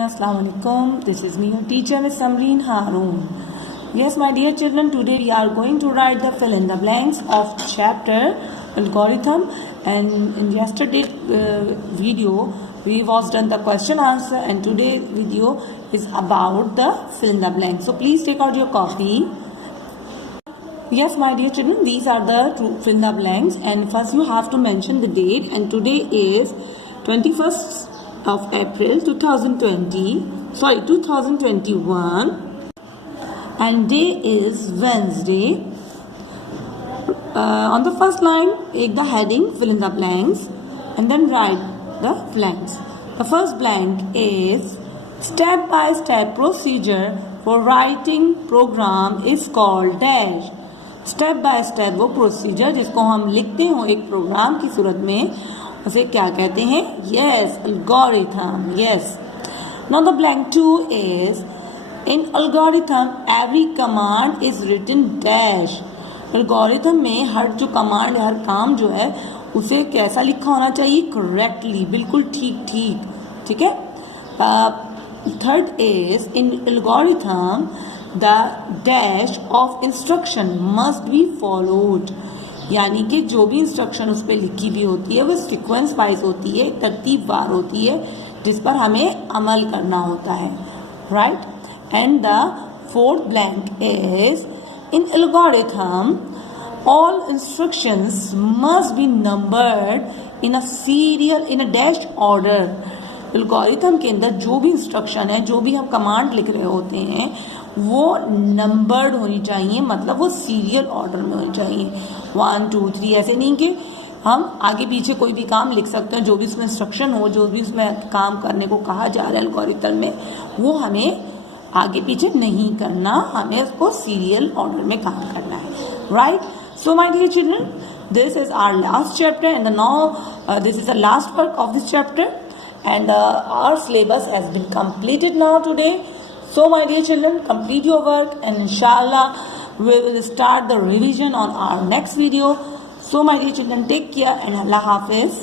Assalamu alaikum. This is me, your teacher, Miss Samreen Haroon. Yes, my dear children, today we are going to write the fill in the blanks of chapter algorithm. And in yesterday video, we was done the question answer, and today video is about the fill in the blanks. So please take out your copy. Yes, my dear children, these are the fill in the blanks, and first you have to mention the date, and today is 21st of April 2021, and day is Wednesday. On the first line, take the heading, fill in the blanks, and then write the blanks. The first blank is step-by-step procedure for writing program is called dash. Step by step वो प्रोसीजर जिसको हम लिखते हो एक प्रोग्राम की सूरत में, उसे क्या कहते हैं? Yes, algorithm. Yes. Now the blank 2 is in algorithm every command is written dash. Algorithm में हर जो कमांड, हर काम जो है उसे कैसा लिखा होना चाहिए? करेक्टली, बिल्कुल ठीक है. Third is in algorithm the dash of instruction must be followed. यानी कि जो भी इंस्ट्रक्शन उस पर लिखी हुई होती है वो सीक्वेंस वाइज होती है, तरतीबवार होती है, जिस पर हमें अमल करना होता है. Right. And the fourth blank is in algorithm all instructions must be numbered in a serial in a dash order. Algorithm के अंदर जो भी इंस्ट्रक्शन है, जो भी हम कमांड लिख रहे होते हैं, वो नंबर्ड होनी चाहिए, मतलब वो सीरियल ऑर्डर में होनी चाहिए. 1 2 3 ऐसे नहीं कि हम आगे पीछे कोई भी काम लिख सकते हैं. जो भी उसमें इंस्ट्रक्शन हो, जो भी उसमें काम करने को कहा जा रहा है एल्गोरिथम में, वो हमें आगे पीछे नहीं करना, हमें उसको सीरियल ऑर्डर में काम करना है. Right. So my dear children, this is our last chapter and now this is the last work of this chapter and our syllabus has been completed now today. So my dear children, complete your work and inshallah we will start the revision on our next video. So my dear children, take care and Allah Hafiz.